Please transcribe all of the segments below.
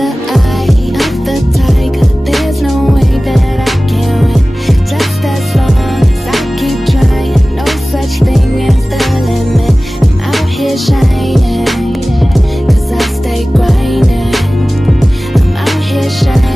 the eye of the tiger. There's no way that I can win. Just as long as I keep trying. No such thing as the limit. I'm out here shining, 'cause I stay grinding. I'm out here shining.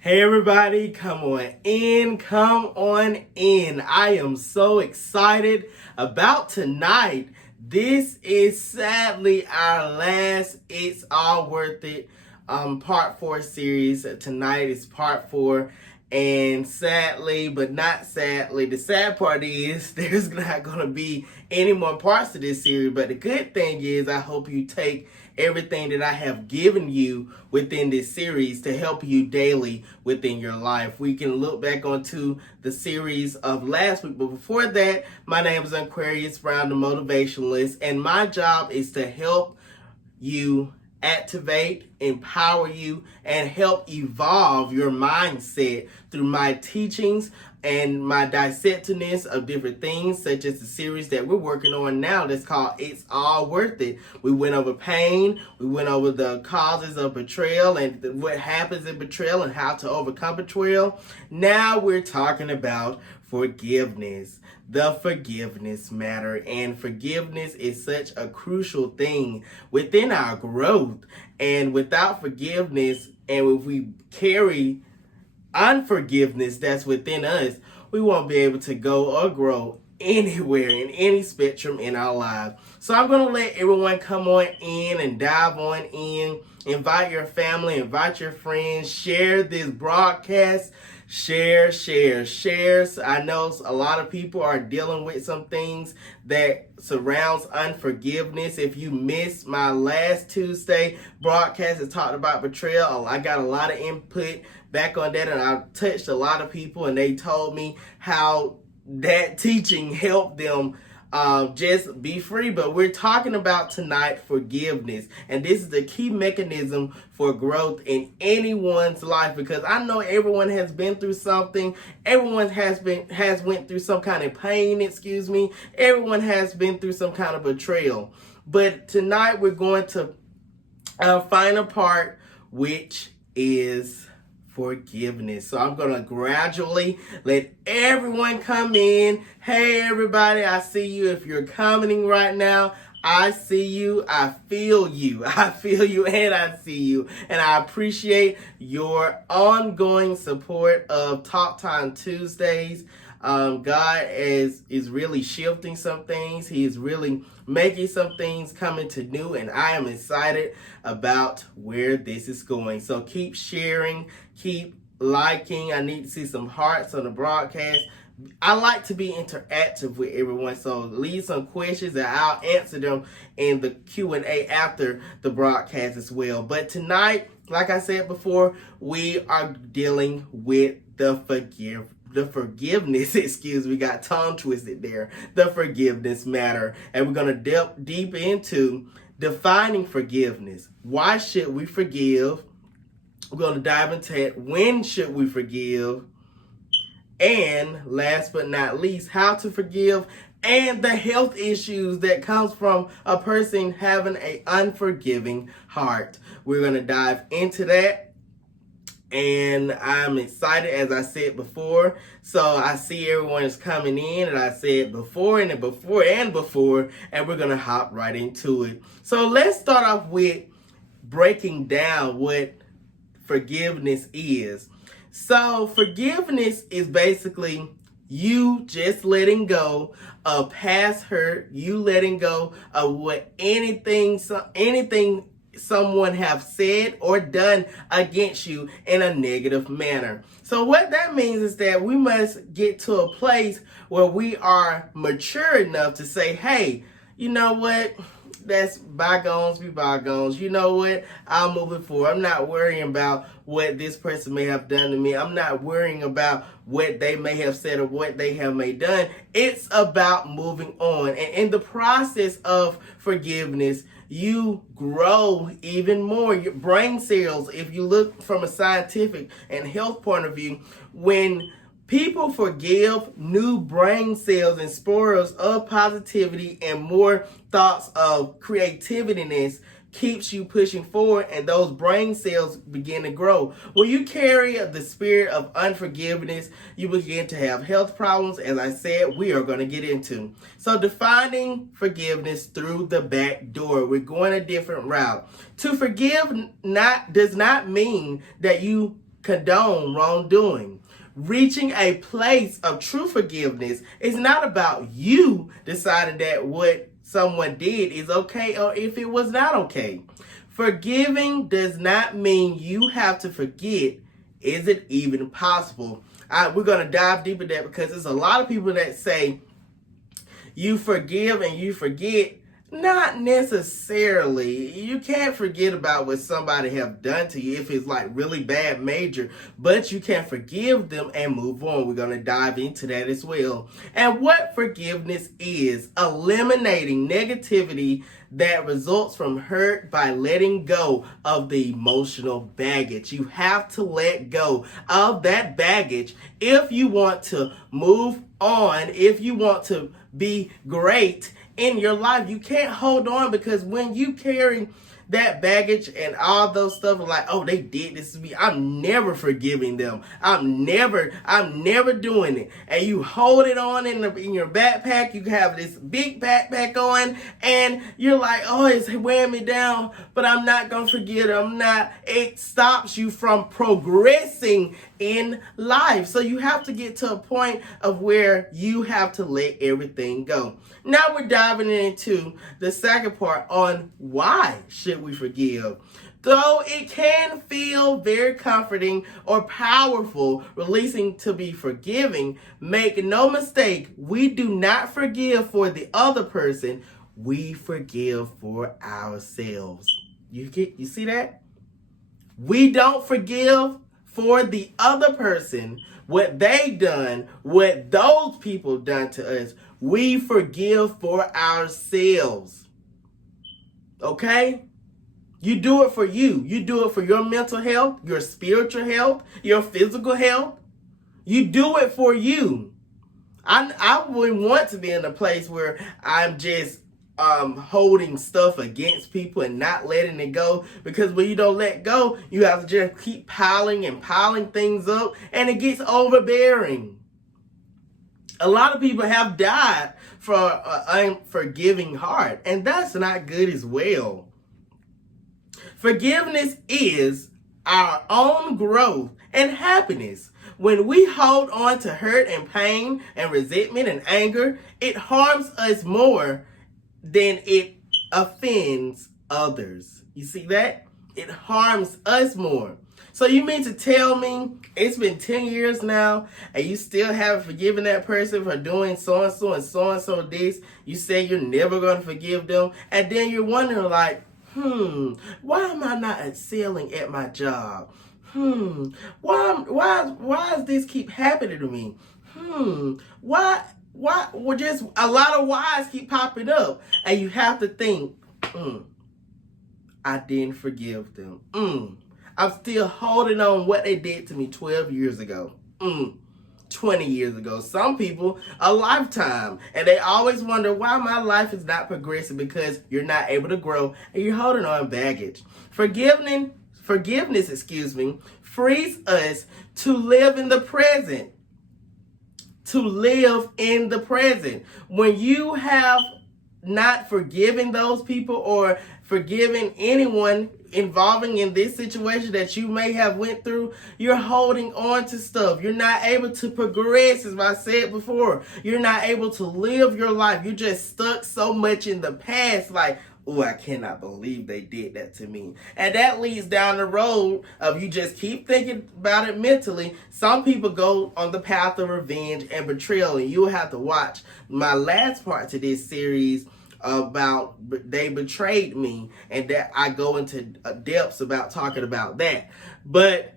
Hey everybody, come on in. I am so excited about tonight. This is sadly our last It's All Worth It part 4 series. Tonight is part 4, and sadly, but not sadly, the sad part is there's not going to be any more parts to this series, but the good thing is I hope you take everything that I have given you within this series to help you daily within your life. We can look back onto the series of last week, but before that, my name is Aquarius Brown, the Motivationalist, and my job is to help you activate, empower you, and help evolve your mindset through my teachings and my dissectingness of different things, such as the series that we're working on now that's called It's All Worth It. We went over pain, we went over the causes of betrayal and what happens in betrayal and how to overcome betrayal. Now we're talking about forgiveness, the forgiveness matter, and forgiveness is such a crucial thing within our growth. And without forgiveness, and if we carry unforgiveness that's within us, we won't be able to go or grow anywhere in any spectrum in our lives. So I'm going to let everyone come on in and dive on in. Invite your family, invite your friends, share this broadcast. Share. I know a lot of people are dealing with some things that surrounds unforgiveness. If you missed my last Tuesday broadcast that talked about betrayal, I got a lot of input back on that, and I touched a lot of people, and they told me how that teaching helped them just be free. But we're talking about tonight forgiveness, and this is the key mechanism for growth in anyone's life, because I know everyone has been through something. Everyone has went through some kind of pain, everyone has been through some kind of betrayal. But tonight we're going to our final part, which is forgiveness. So I'm going to gradually let everyone come in. Hey everybody, I see you. If you're commenting right now, I see you, I feel you, and I see you. And I appreciate your ongoing support of Talk Time Tuesdays. God is really shifting some things. He is really making some things coming to new, and I am excited about where this is going. So keep sharing, keep liking. I need to see some hearts on the broadcast. I like to be interactive with everyone, so leave some questions and I'll answer them in the Q&A after the broadcast as well. But tonight, like I said before, we are dealing with the forgiveness, we got tongue twisted there, the forgiveness matter. And we're going to delve deep into defining forgiveness. Why should we forgive? We're going to dive into when should we forgive? And last but not least, how to forgive and the health issues that comes from a person having an unforgiving heart. We're going to dive into that. And I'm excited, as I said before. So I see everyone is coming in, and I said before, and we're going to hop right into it. So let's start off with breaking down what forgiveness is. So forgiveness is basically you just letting go of past hurt, you letting go of what anything someone have said or done against you in a negative manner. So what that means is that we must get to a place where we are mature enough to say, hey, you know what? That's bygones be bygones. You know what? I'm moving forward. I'm not worrying about what this person may have done to me. I'm not worrying about what they may have said or what they have may done. It's about moving on. And in the process of forgiveness, you grow even more. Your brain cells, if you look from a scientific and health point of view, when people forgive, new brain cells and spores of positivity and more thoughts of creativeness keeps you pushing forward, and those brain cells begin to grow. When you carry the spirit of unforgiveness, you begin to have health problems, as I said, we are going to get into. So defining forgiveness through the back door. We're going a different route. To forgive does not mean that you condone wrongdoing. Reaching a place of true forgiveness is not about you deciding that what someone did is okay or if it was not okay. Forgiving does not mean you have to forget. Is it even possible? We're going to dive deep into that, because there's a lot of people that say you forgive and you forget. Not necessarily. You can't forget about what somebody have done to you if it's like really bad, major, but you can forgive them and move on. We're going to dive into that as well. And what forgiveness is: eliminating negativity that results from hurt by letting go of the emotional baggage. You have to let go of that baggage if you want to move on, if you want to be great in your life. You can't hold on, because when you carry that baggage and all those stuff, like, oh, they did this to me, I'm never forgiving them, I'm never doing it, and you hold it on in your backpack, you have this big backpack on, and you're like, oh, it's weighing me down, but I'm not gonna forget it. It stops you from progressing in life. So you have to get to a point of where you have to let everything go. Now we're diving into the second part on why should we forgive. Though it can feel very comforting or powerful, releasing to be forgiving, make no mistake, we do not forgive for the other person. We forgive for ourselves. You see that? We don't forgive for the other person, what they done, what those people done to us. We forgive for ourselves. Okay? You do it for you. You do it for your mental health, your spiritual health, your physical health. You do it for you. I wouldn't want to be in a place where I'm just holding stuff against people and not letting it go, because when you don't let go, you have to just keep piling things up, and it gets overbearing. A lot of people have died for an unforgiving heart, and that's not good as well. Forgiveness is our own growth and happiness. When we hold on to hurt and pain and resentment and anger, it harms us more than it offends others. You see that? It harms us more. So you mean to tell me it's been 10 years now and you still haven't forgiven that person for doing so-and-so and so-and-so this? You say you're never going to forgive them. And then you're wondering like, why am I not excelling at my job? Why does this keep happening to me? Why, well, just a lot of whys keep popping up. And you have to think, I didn't forgive them. I'm still holding on what they did to me 12 years ago. 20 years ago. Some people, a lifetime. And they always wonder why my life is not progressing, because you're not able to grow and you're holding on baggage. Forgiveness, frees us to live in the present. To live in the present. When you have not forgiven those people or forgiven anyone involving in this situation that you may have went through, you're holding on to stuff. You're not able to progress, as I said before. You're not able to live your life. You're just stuck so much in the past, like, oh, I cannot believe they did that to me. And that leads down the road of you just keep thinking about it mentally. Some people go on the path of revenge and betrayal, and you'll have to watch my last part to this series about they betrayed me, and that I go into depths about talking about that. But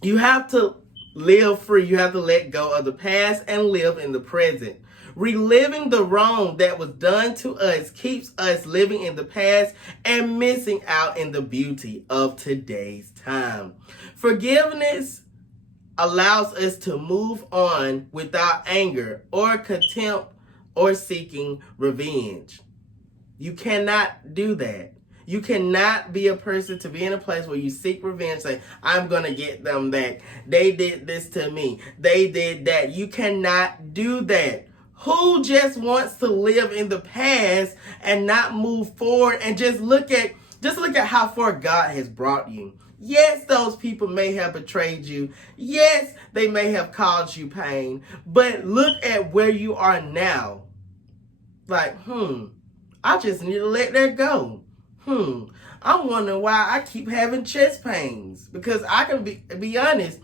you have to live free. You have to let go of the past and live in the present. Reliving the wrong that was done to us keeps us living in the past and missing out in the beauty of today's time. Forgiveness allows us to move on without anger or contempt or seeking revenge. You cannot do that. You cannot be a person to be in a place where you seek revenge, say, I'm going to get them back. They did this to me. They did that. You cannot do that. Who just wants to live in the past and not move forward and just look at how far God has brought you? Yes, those people may have betrayed you. Yes, they may have caused you pain. But look at where you are now. Like, I just need to let that go. I'm wondering why I keep having chest pains. Because I can be honest,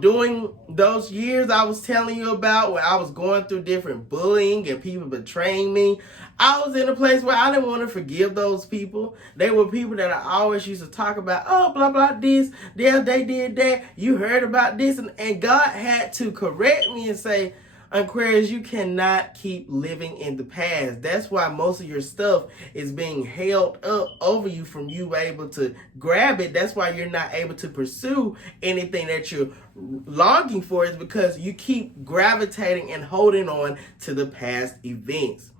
during those years I was telling you about, where I was going through different bullying and people betraying me, I was in a place where I didn't want to forgive those people. They were people that I always used to talk about, oh, blah, blah, this, yeah, they did that, you heard about this, and God had to correct me and say, Aquarius, you cannot keep living in the past. That's why most of your stuff is being held up over you from you able to grab it. That's why you're not able to pursue anything that you're longing for, is because you keep gravitating and holding on to the past events.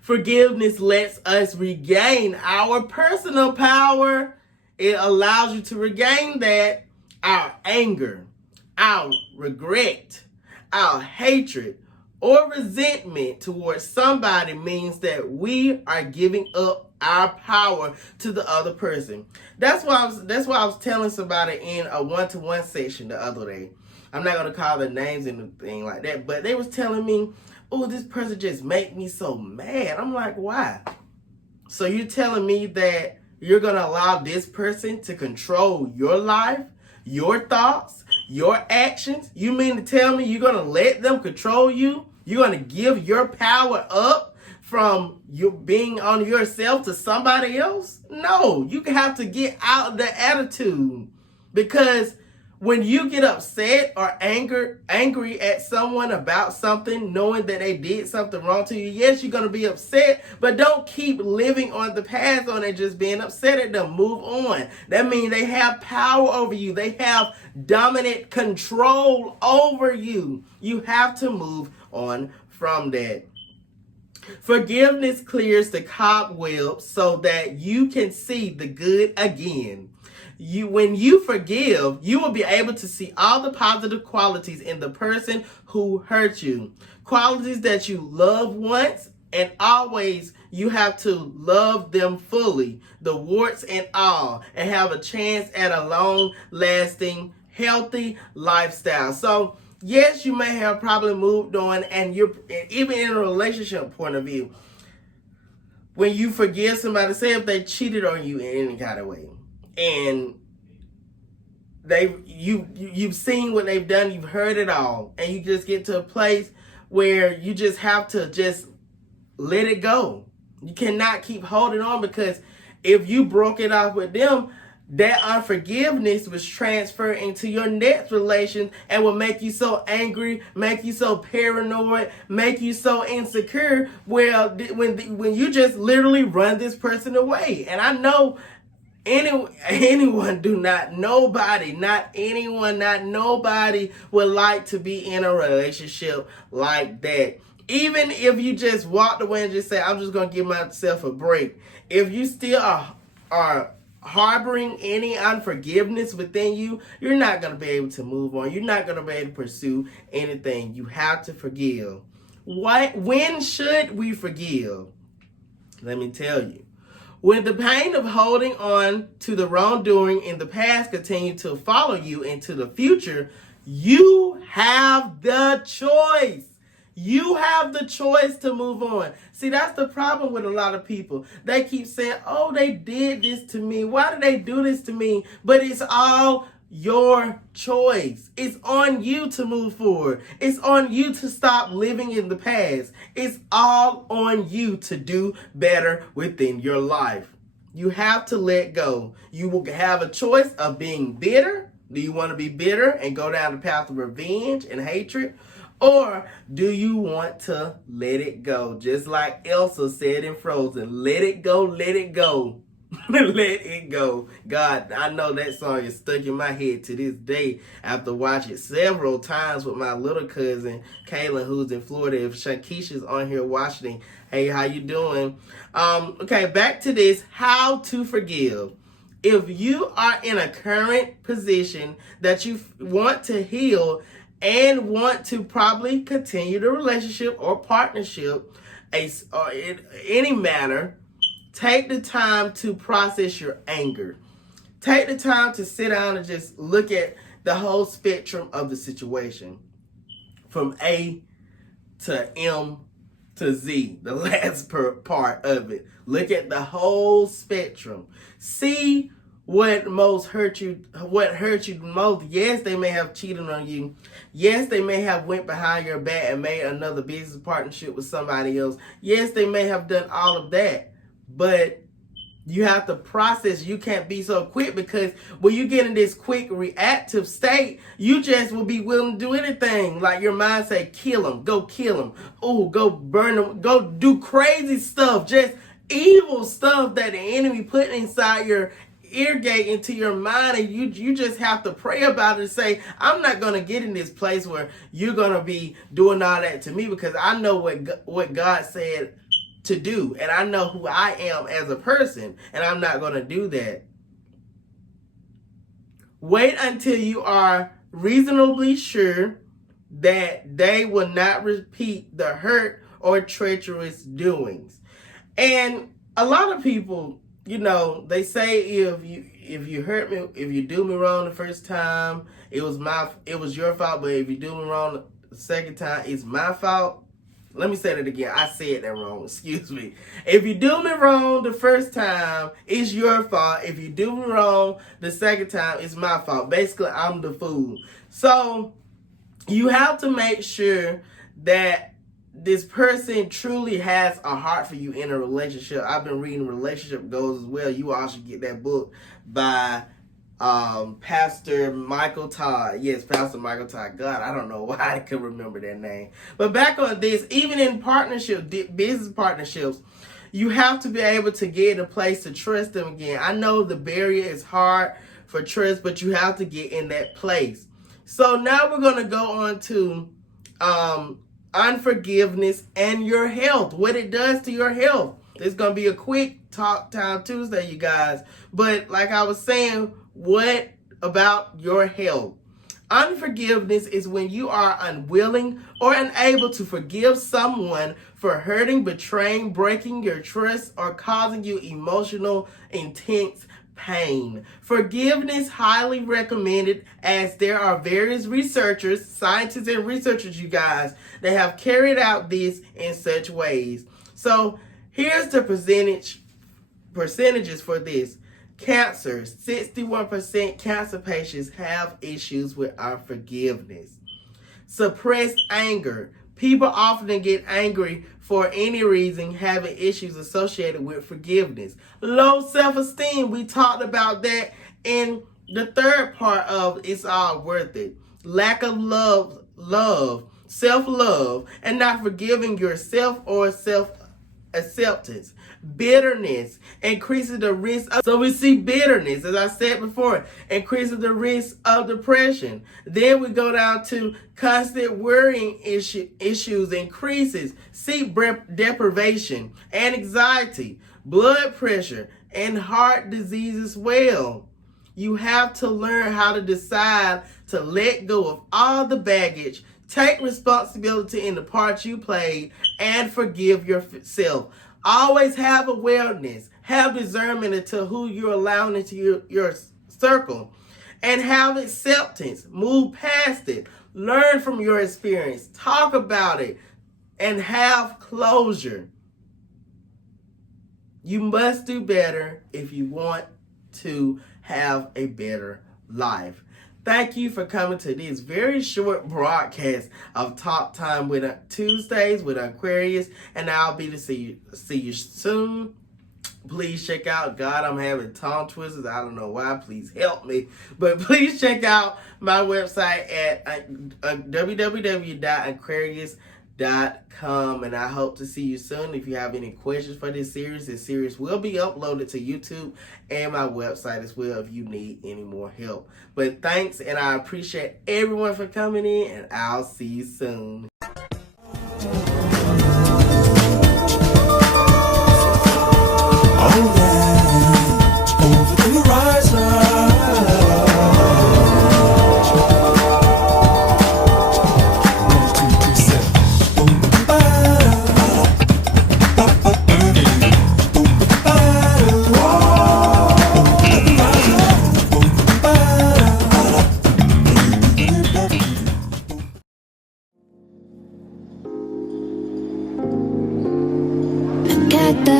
Forgiveness lets us regain our personal power. It allows you to regain that, our anger, our regret, our hatred or resentment towards somebody means that we are giving up our power to the other person. That's why I was telling somebody in a one-to-one session the other day. I'm not gonna call their names and anything like that, but they was telling me, oh, this person just make me so mad. I'm like, why? So you're telling me that you're gonna allow this person to control your life, your thoughts, your actions? You mean to tell me you're going to let them control you? You're going to give your power up from you being on yourself to somebody else? No, you have to get out of the attitude. Because when you get upset or angry at someone about something, knowing that they did something wrong to you, yes, you're going to be upset, but don't keep living on the past on it, just being upset at them. Move on. That means they have power over you. They have dominant control over you. You have to move on from that. Forgiveness clears the cobwebs so that you can see the good again. When you forgive, you will be able to see all the positive qualities in the person who hurt you. Qualities that you love once and always. You have to love them fully, the warts and all, and have a chance at a long-lasting, healthy lifestyle. So yes, you may have probably moved on, and you're even in a relationship point of view. When you forgive somebody, say if they cheated on you in any kind of way, and you've seen what they've done, you've heard it all, and you just get to a place where you just have to just let it go. You cannot keep holding on, because if you broke it off with them, that unforgiveness was transferred into your next relation and will make you so angry, make you so paranoid, make you so insecure, where when you just literally run this person away. And I know anyone would like to be in a relationship like that. Even if you just walked away and just say, I'm just going to give myself a break. If you still are harboring any unforgiveness within you, you're not going to be able to move on. You're not going to be able to pursue anything. You have to forgive. When should we forgive? Let me tell you. When the pain of holding on to the wrongdoing in the past continue to follow you into the future, you have the choice. You have the choice to move on. See, that's the problem with a lot of people. They keep saying, oh, they did this to me. Why did they do this to me? But it's all your choice. It's on you to move forward. It's on you to stop living in the past. It's all on you to do better within your life. You have to let go. You will have a choice of being bitter. Do you want to be bitter and go down the path of revenge and hatred? Or do you want to let it go? Just like Elsa said in Frozen, let it go, let it go. Let it go. God, I know that song is stuck in my head to this day after watching it several times with my little cousin, Kaylin, who's in Florida. If Shakisha's on here watching, hey, how you doing? Okay, back to this, how to forgive. If you are in a current position that you want to heal and want to probably continue the relationship or partnership, or in any manner, take the time to process your anger. Take the time to sit down and just look at the whole spectrum of the situation. From A to M to Z, the last part of it. Look at the whole spectrum. See what hurt you the most. Yes, they may have cheated on you. Yes, they may have went behind your back and made another business partnership with somebody else. Yes, they may have done all of that. But you have to process. You can't be so quick, because when you get in this quick reactive state, you just will be willing to do anything. Like your mind say, kill him, go kill him. Oh, go burn him, go do crazy stuff. Just evil stuff that the enemy put inside your ear gate into your mind, and you just have to pray about it and say, I'm not going to get in this place where you're going to be doing all that to me, because I know what God said to do, and I know who I am as a person, and I'm not going to do that. Wait until you are reasonably sure that they will not repeat the hurt or treacherous doings. And a lot of people, they say if you hurt me, if you do me wrong the first time, it was your fault. But if you do me wrong the second time, it's my fault. Let me say that again. I said that wrong. Excuse me. If you do me wrong the first time, it's your fault. If you do me wrong the second time, it's my fault. Basically, I'm the fool. So you have to make sure that this person truly has a heart for you in a relationship. I've been reading Relationship Goals as well. You all should get that book by Pastor Michael Todd. Yes, Pastor Michael Todd. God, I don't know why I could remember that name. But back on this, even in business partnerships, you have to be able to get in a place to trust them again. I know the barrier is hard for trust, but you have to get in that place. So now we're going to go on to unforgiveness and your health, what it does to your health. It's going to be a quick Talk Time Tuesday, you guys. But like I was saying, what about your health? Unforgiveness is when you are unwilling or unable to forgive someone for hurting, betraying, breaking your trust, or causing you emotional, intense pain. Forgiveness highly recommended, as there are various researchers, scientists and researchers, you guys, that have carried out this in such ways. So here's the percentages for this. Cancer, 61% cancer patients have issues with unforgiveness. Suppressed anger. People often get angry for any reason, having issues associated with forgiveness. Low self-esteem. We talked about that in the third part of It's All Worth It. Lack of self-love, and not forgiving yourself or self-acceptance. Bitterness increases the risk of, so we see bitterness, as I said before, increases the risk of depression. Then we go down to constant worrying issues increases sleep deprivation and anxiety, blood pressure, and heart disease as well. You have to learn how to decide to let go of all the baggage, take responsibility in the part you played, and forgive yourself. Always have awareness, have discernment into who you're allowing into your circle, and have acceptance. Move past it. Learn from your experience. Talk about it, and have closure. You must do better if you want to have a better life. Thank you for coming to this very short broadcast of Talk Time with Tuesdays with Aquarius, and I'll be to see you soon. Please check out God. I'm having tongue twisters. I don't know why. Please help me. But please check out my website at www.aquarius.com, and I hope to see you soon. If you have any questions for this series will be uploaded to YouTube and my website as well if you need any more help. But thanks, and I appreciate everyone for coming in, and I'll see you soon. Over the horizon. Got the